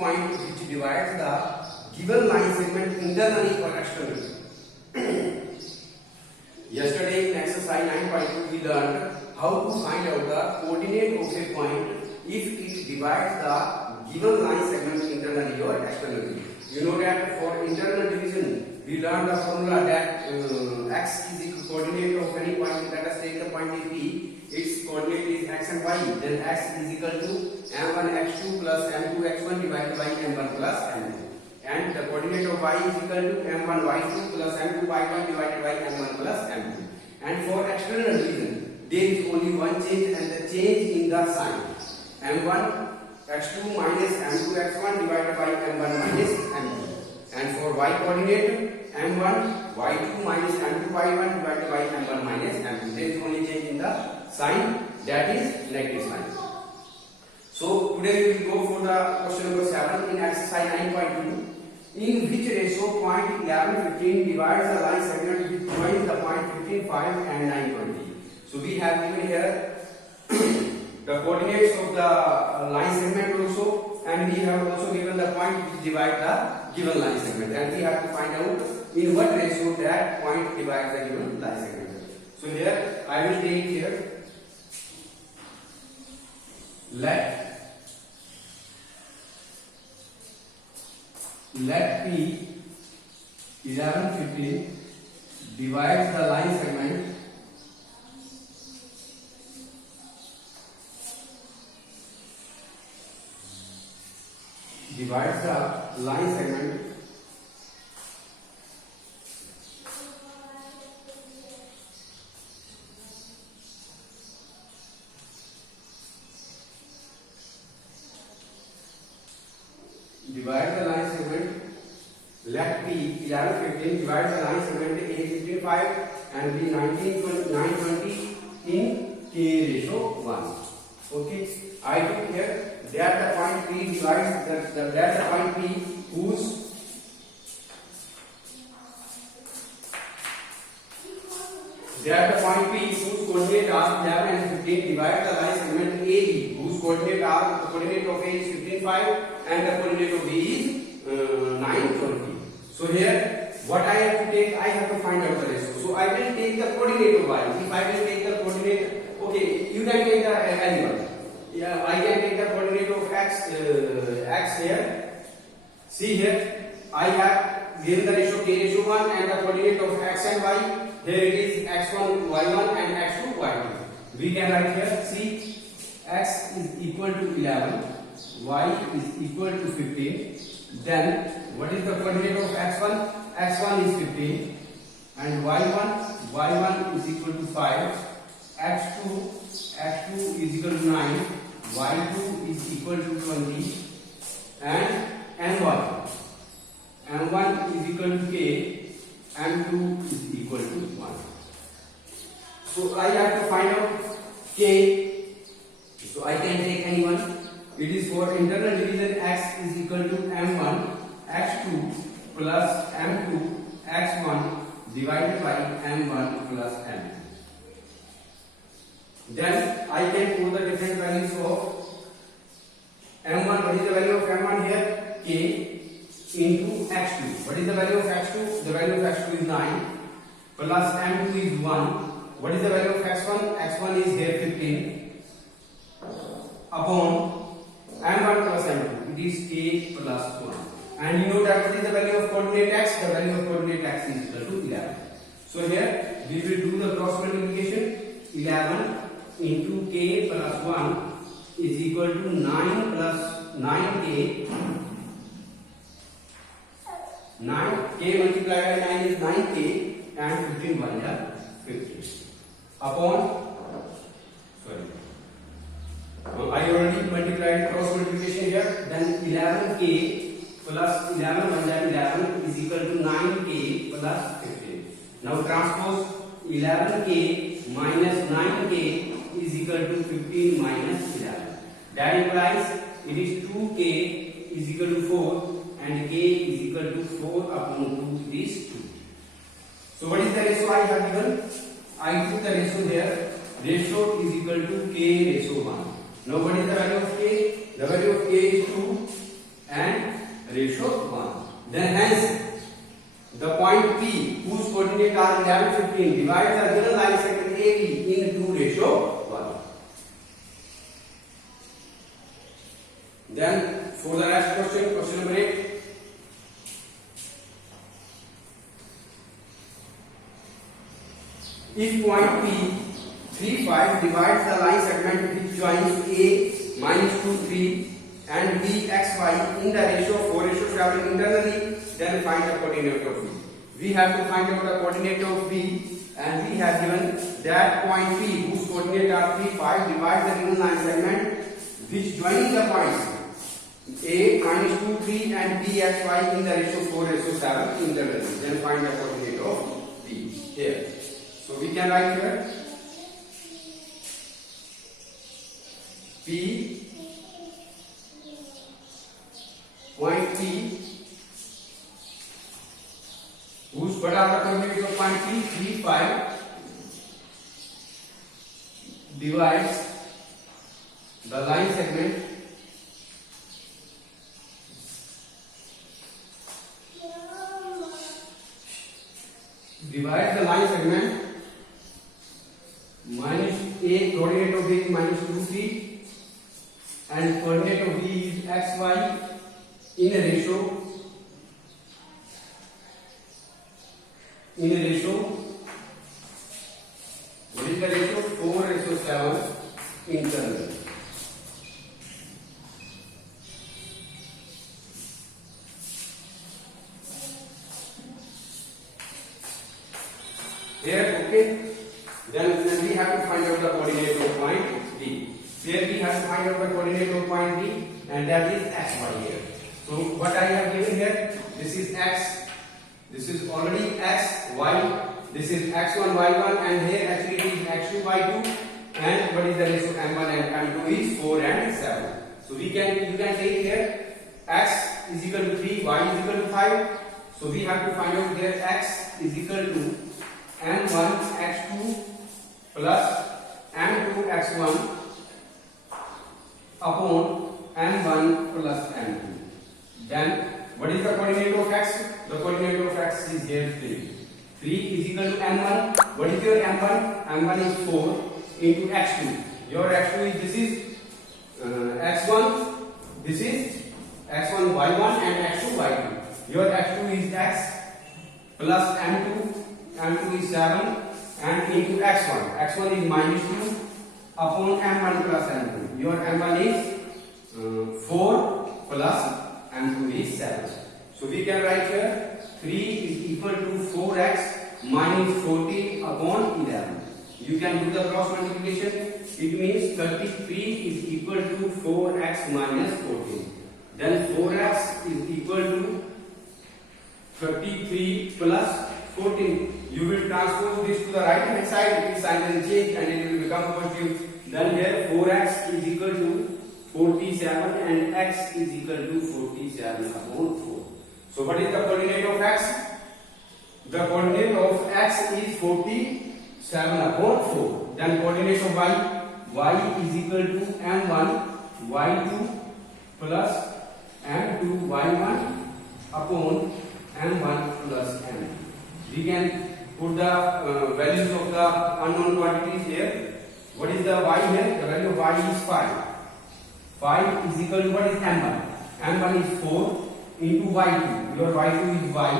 point which divides the given line segment internally or externally. Yesterday in exercise 9.2 we learned how to find out the coordinate of a point if it divides the given line segment internally or externally. You know that for internal division we learned the formula that x is equal to coordinate of any point. Let us take the point P. Its coordinate is x and y. Then x is equal to m1 x2 plus m2 x1 divided by m1 plus m2. And the coordinate of y is equal to m1 y2 plus m2 y1 divided by m1 plus m2. And for external division, there is only one change, and the change in the sign. m1 x2 minus m2 x1 divided by m1 minus m2. And for y coordinate, m1 y2 minus m2 y1 divided by m1 minus m2. There is only change in the sign, that is negative sign. So today we will go for the question number 7 in exercise 9.2. In which ratio point 11, 15 divides the line segment which joins the point 15, 5 and 9, 20. So we have given here the coordinates of the line segment also, and we have also given the point which divide the given line segment, and we have to find out in what ratio that point divides the given line segment. So here I will take here, let P 11, 15 divides the line segment let P 11, 15 divides the line segment A 15, 5 and B 19, 9, 20 in K ratio 1. Okay, I took here that the point P divides that the point P whose coordinate are 11 and 15 divide the line segment AB whose coordinate are, the coordinate of A is 15, 5 and the coordinate of B is 9, 20. So here what I have to take, I have to find out the ratio. So I will take the coordinate of y. If I will take the coordinate, okay, you can take the anyone. Yeah, I can take the coordinate of x here. See here, I have given the ratio k ratio 1 and the coordinate of x and y. Here it is x1 y1 and x2 y2. We can write here, see, x is equal to 11, y is equal to 15. Then what is the coordinate of x1? x1 is 15 and y1 is equal to 5, x2 is equal to 9, y2 is equal to 20 and m1 is equal to k, m2 is equal to 1. So I have to find out k. So I can take anyone. It is for internal division, x is equal to m1 x2 plus m2 x1 divided by m1 plus m2. Then I can put the different values of m1. What is the value of m1 here? K into x2. What is the value of x2? The value of x2 is 9 plus m2 is 1. What is the value of x1? x1 is here 15 upon m1 plus m2. It is k plus 1. And you know that what is the value of coordinate x? The value of coordinate x is equal to 11. So here we will do the cross multiplication. 11 into k plus 1 is equal to 9 plus 9k. 9k multiplied by 9 is 9k and 15 1 is 15 upon, I already multiplied cross multiplication here. Then 11k plus 11 1 11 is equal to 9k plus 15. Now transpose 11k minus 9k is equal to 15 minus 11. That implies it is 2k is equal to 4 and k is equal to 4 upon 2 is 2. So what is the ratio I have given? I took the ratio here. Ratio is equal to k ratio 1. Now what is the value of k? The value of k is 2 and ratio 1. Then hence the point P whose coordinates are 11, 15 divides the given line segment AB into ratio 1. Then for the next question, question number 8. If point P 3, 5 divides the line segment which joins A minus 2, 3 and B, X, Y in the ratio 4:7 internally, then find the coordinate of B. We have to find out the coordinate of B, and we have given that point P whose coordinates are 3, 5 divides the given line segment which joins the points A minus 2, 3 and B, X, Y in the ratio 4:7 internally. Then find the coordinate of B here. So we can write here P point P whose what are the coordinates of point P? 3, 5 divides the line segment minus A, coordinate of A is minus 2, 3 and coordinate of B is X, Y in a ratio what is the ratio? 4:7 internally. Here, okay. Then we have to find out the coordinate of point D. Here we have to find out the coordinate of point D, and that is X, Y here. So what I have given here, this is X, this is already X, Y, this is X1, Y1, and here actually it is X2, Y2, and what is the ratio M1 and M2 is 4 and 7. So you can take here X is equal to 3, Y is equal to 5. So we have to find out here X is equal to M1 X2 plus M2 X1 upon M1 plus M2. Then what is the coordinate of X? The coordinate of X is here 3. 3 is equal to M1. What is your M1? M1 is 4 into X2. Your X2 is, this is X1, this is X1 Y1 and X2 Y2. Your X2 is X plus M2. M2 is 7 and into X1. X1 is minus 2 upon M1 plus M2. Your M1 is 4 plus M2 is 7. So we can write here 3 is equal to 4x minus 40 upon 11. You can do the cross multiplication. It means 33 is equal to 4x minus 14. Then 4x is equal to 33 plus 14. You will transpose this to the right hand side, this sign will change and it will become positive. Then here 4x is equal to 47 and x is equal to 47 upon 4. So what is the coordinate of x? The coordinate of x is 47 upon 4. Then coordinate of y? Y is equal to m1 y2 plus m2 y1 upon m1 plus m2. We can put the values of the unknown quantities here. What is the y here? The value of y is 5. 5 is equal to what is m1? m1 is 4 into y2. Your y2 is y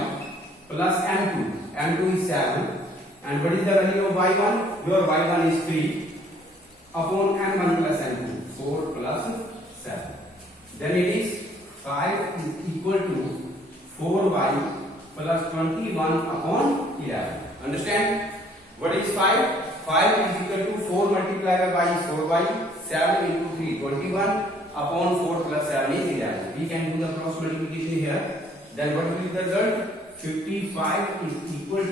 plus m2. m2 is 7. And what is the value of y1? Your y1 is 3 upon m1 plus m2. 4 plus 7. Then it is 5 is equal to 4y plus 21 upon 11. Understand? What is 5? 5 is equal to 4 multiplied by y is 4y. 7 into 3, 21 upon 4 plus 7 is 11. We can do the cross multiplication here. Then what will be the result? 55 is equal to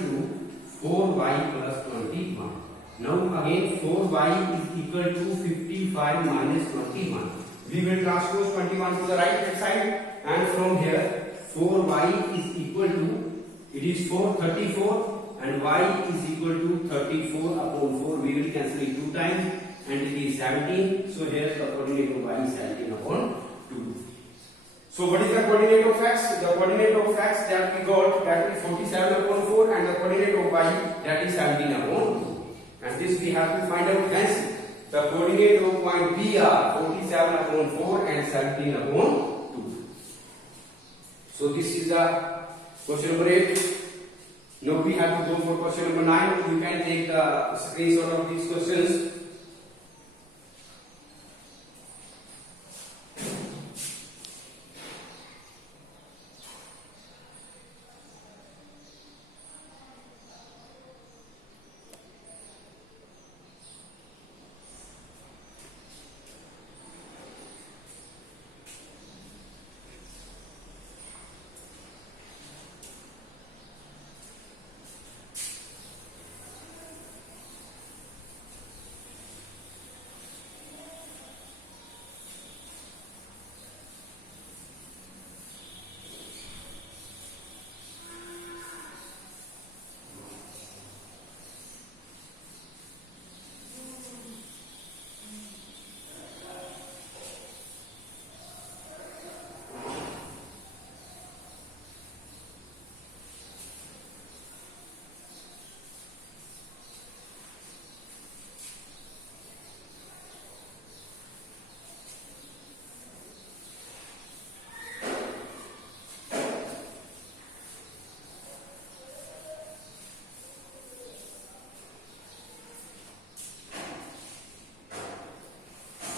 4y plus 21. Now again 4y is equal to 55 minus 21. We will transpose 21 to the right hand side, and from here 4y is equal to, it is 34 and y is equal to 34 upon 4. We will cancel it 2 times and it is 17. So here the coordinate of y is 17 upon 2. So what is the coordinate of x? The coordinate of x that we got, that is 47 upon 4, and the coordinate of y, that is 17 upon 2. And this we have to find out. Hence, the coordinate of point B are 47 upon 4 and 17 upon 2. So this is the question number 8. Now we have to go for question number 9. You can take the screenshot of these questions.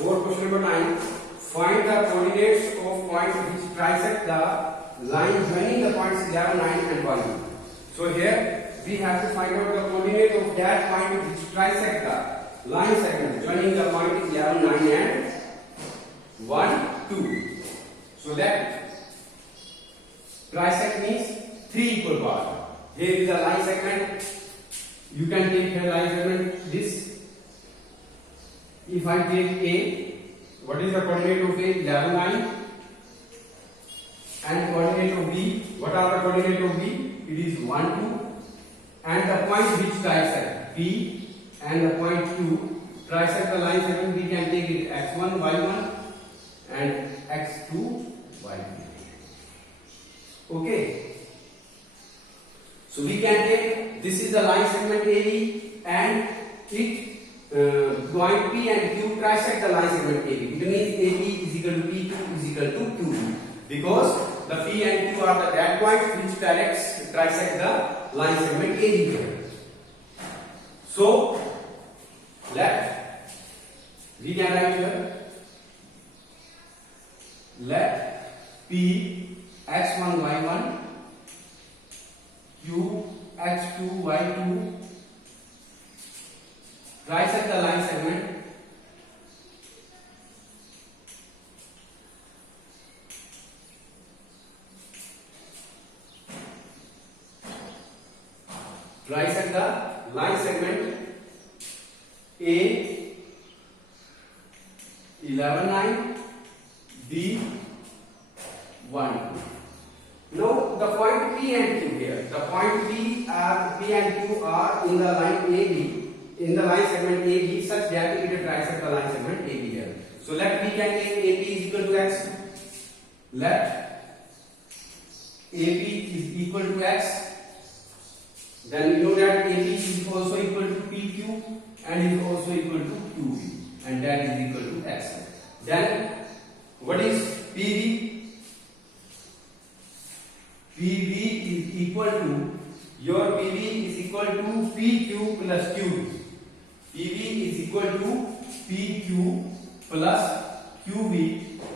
For question number 9, find the coordinates of points which trisect the line joining the points 11, 9 and 1. So here we have to find out the coordinate of that point which trisect the line segment joining the point 11, 9 and 1, 2. So that trisect means 3 equal parts. Here is the line segment. You can take here line segment this. If I take A, what is the coordinate of A? 11, 9. And coordinate of B, what are the coordinate of B? It is 1, 2. And the point which trisect P and the point 2 trisect the line segment, we can take it x1, y1 and x2, y2. Okay. So we can take, this is the line segment AB and it point P and Q trisect the line segment AB. It means AB is equal to P2 is equal to QB, because the P and Q are the that points which trisect the line segment AB here. So let we can write here, let P x1 y1 Q x2 y2 trisect the line segment A 11, 9 B 1. Now the point P and Q here. The point P and Q are in the line AB, in the line segment AB, such that it trisect the line segment AB here. So let we can take AP is equal to x. Let AP is equal to x. Then you know that AP is also equal to PQ and is also equal to QB, and that is equal to x. Then what is PB? PB is equal to, your PB is equal to PQ plus QB. PB is equal to PQ plus QB,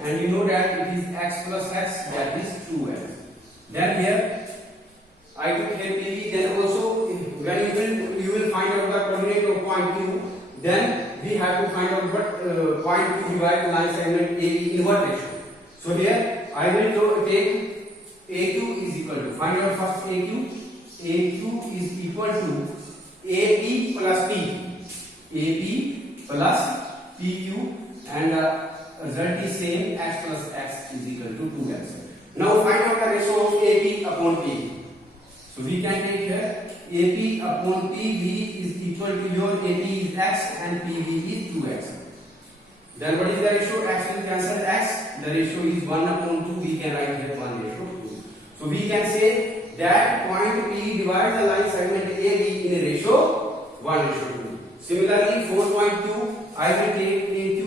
and you know that it is x plus x, that is 2x. Then here I took here PB. Then also when you will find out the coordinate of point Q, then we have to find out what point Q divide the line segment AB in what ratio. So here I will take AQ is equal to, find out first AQ. AQ is equal to AP plus P. AP plus PQ, and the result is same, x plus x is equal to 2x. Now find out the ratio of AP upon P. So we can take here AP upon PV is equal to, your AP is x and PV is 2x. Then what is the ratio? X will cancel x. The ratio is 1 upon 2. We can write here 1:2. So we can say that point P divides the line segment AB in a ratio 1:2. Similarly, 4.2, I will take AQ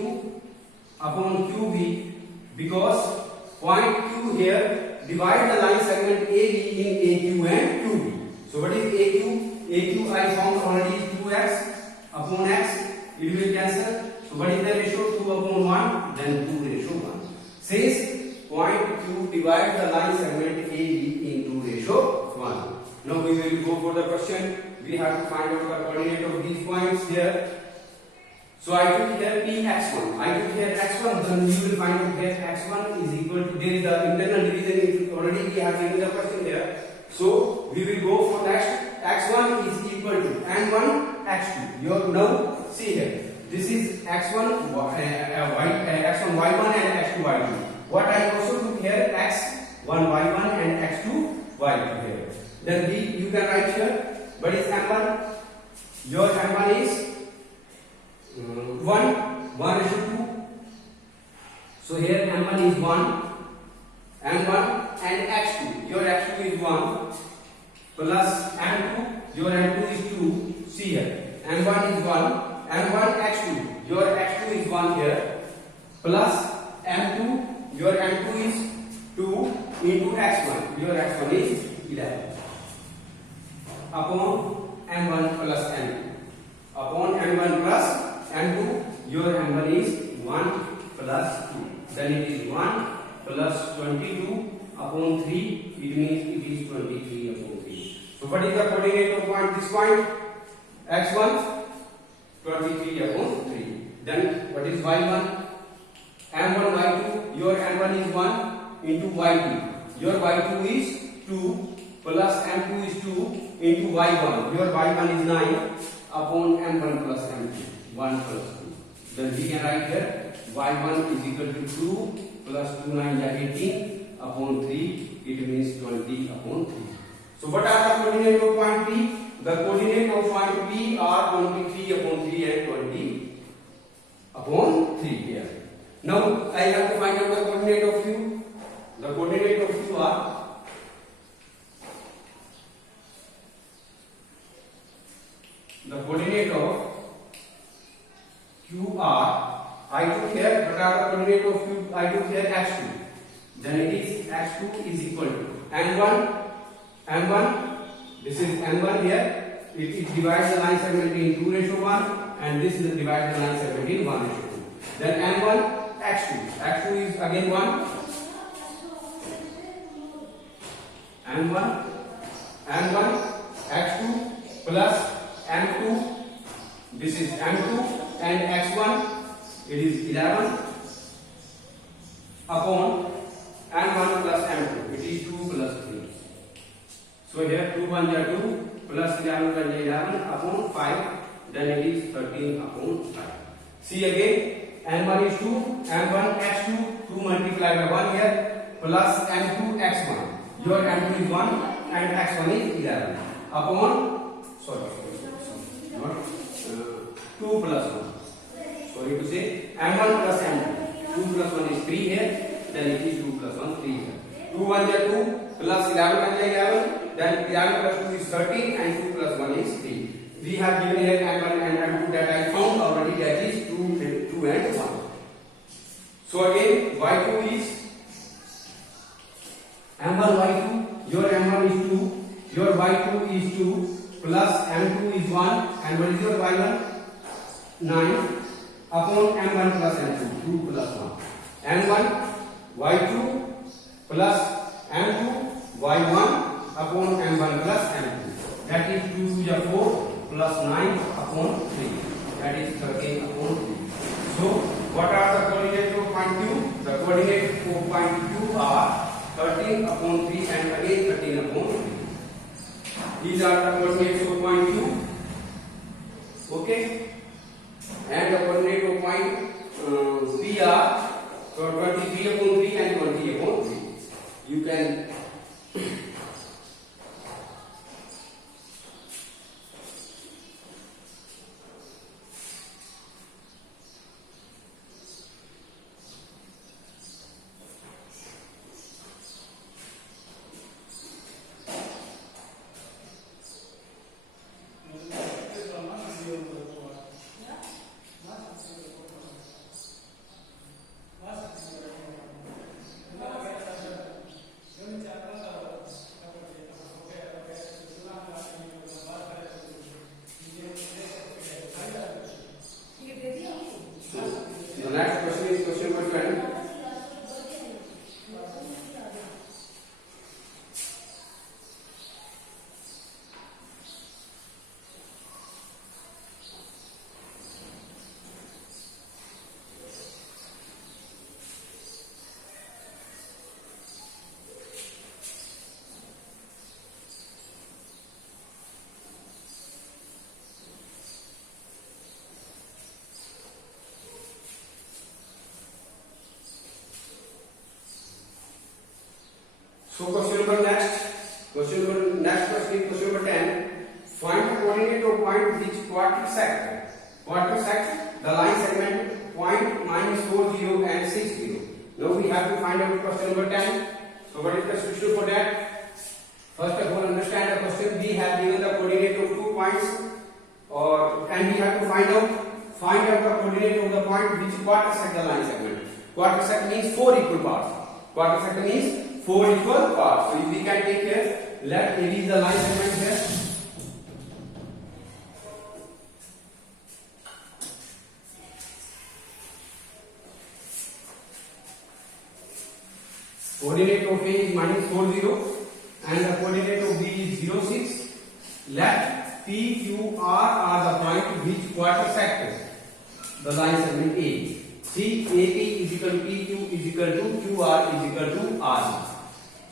upon QB because point Q here divides the line segment AB in AQ and QB. So what is AQ? AQ I found already is 2x upon x. It will cancel. So what is the ratio? 2 upon 1, then 2:1. Since point Q divides the line segment AB into ratio 1. Now we will go for the question. We have to find out the coordinate of these points here. So I took here Px1. I took here x1. Then you will find out here x1 is equal to, there is the internal division already we have given the question here. So we will go for next. X1 is equal to n1 x2. You now see here. This is x1 x1 y1 and x2 y2. What I also took here x1 y1 and x2 y2 here. Then you can write here. What is m1? Your m1 is 1:2. So here m1 is 1, m1 and x2. Your x2 is 1 plus m2. Your m2 is 2. See here, m1 is 1, m1 x2. Your x2 is 1 here plus m2. Your m2 is 2 into x1. Your x1 is 11 upon m1 plus m2 upon m1 plus m2. Your m1 is 1 plus 2. Then it is 1 plus 22 upon 3. It means it is 23 upon 3. So what is the coordinate of point? This point x1 23 upon 3. Then what is y1? m1 y2. Your m1 is 1 into y2. Your y2 is 2 plus m2 is 2 into y1. Your y1 is 9 upon m1 plus m2. 1 plus 2. Then we can write here y1 is equal to 2 plus 2 9 is 18 upon 3. It means 20 upon 3. So what are the coordinates of point P? The coordinate of point P are 23 upon 3 and 20 upon 3 here. Now I have to find out the coordinate of Q. The coordinate of Q are the coordinate of Q are, I took here, what are the coordinate of Q? I took here x2. Then it is x2 is equal to m1, this is m1 here. It divides the line segment in 2:1 and this is divides the line segment in 1:2. Then m1 x2. x2 is again 1. m1 x2 plus m2. This is m2 and x1. It is 11 upon m1 plus m2. It is 2 plus 3. So here 2 1 are 2 plus 11 1 is 11 upon 5. Then it is 13 upon 5. See again. m1 is 2, m1 x2, 2 multiplied by 1 here plus m2 x1. Your m2 is 1 and x1 is 11 upon, sorry, not 2 plus 1. Sorry to say, m1 plus m2. 2 plus 1 is 3 here, then it is 2 plus 1, 3 here. 2 1 is 2 plus 11 1 is 11, then 11 plus 2 is 13 and 2 plus 1 is 3. We have given here m1 and m2 that I found already, that is 2 and 1. So again y2 is m1 y2. Your m1 is 2, your y2 is 2 plus m2 is 1 and what is your y1? 9 upon m1 plus m2, 2 plus 1. m1 y2 plus m2 y1 upon m1 plus m2. That is 2 to the 4 plus 9 upon 3. That is 13 upon 3. So what are the coordinates of point Q? The coordinates of point Q are 13 upon 3 and again 13 upon 3. These are the coordinates of point Q. Okay. And the coordinate of point P are 23 upon 3 and 20 upon 3. You can So question number next. Next question, question number 10. Find the coordinate of point which quartersect the line segment point -40 and 60. Now we have to find out question number 10. So what is the solution for that? First of all, understand the question. We have given the coordinate of 2 points, and we have to find out the coordinate of the point which quartersect the line segment. Quartersect means 4 equal parts. Quartersect means 4 equal parts. So we can take here. Let AB is the line segment here. Coordinate of A is -40 and the coordinate of B is 06. Let P, Q, R are the point which quartersect the line segment A. See, AP is equal to PQ is equal to QR is equal to RE.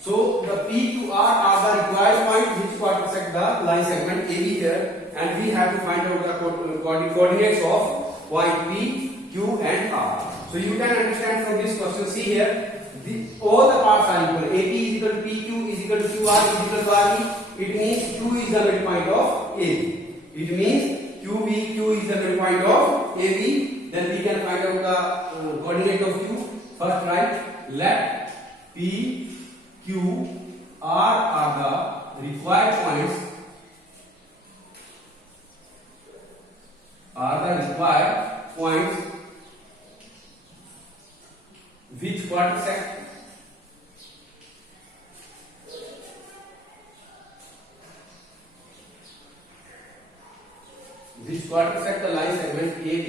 So the P, Q, R are the required point which quartersect the line segment AB here, and we have to find out the coordinates of point P, Q, and R. So you can understand from this question. See here. All the parts are equal. AP is equal to PQ is equal to QR is equal to RE. It means Q is the midpoint of AB. It means Q is the midpoint of AB. Then we can find out the coordinate of Q. First write, let P, Q, R are the required points. Which quartersect the line segment AB.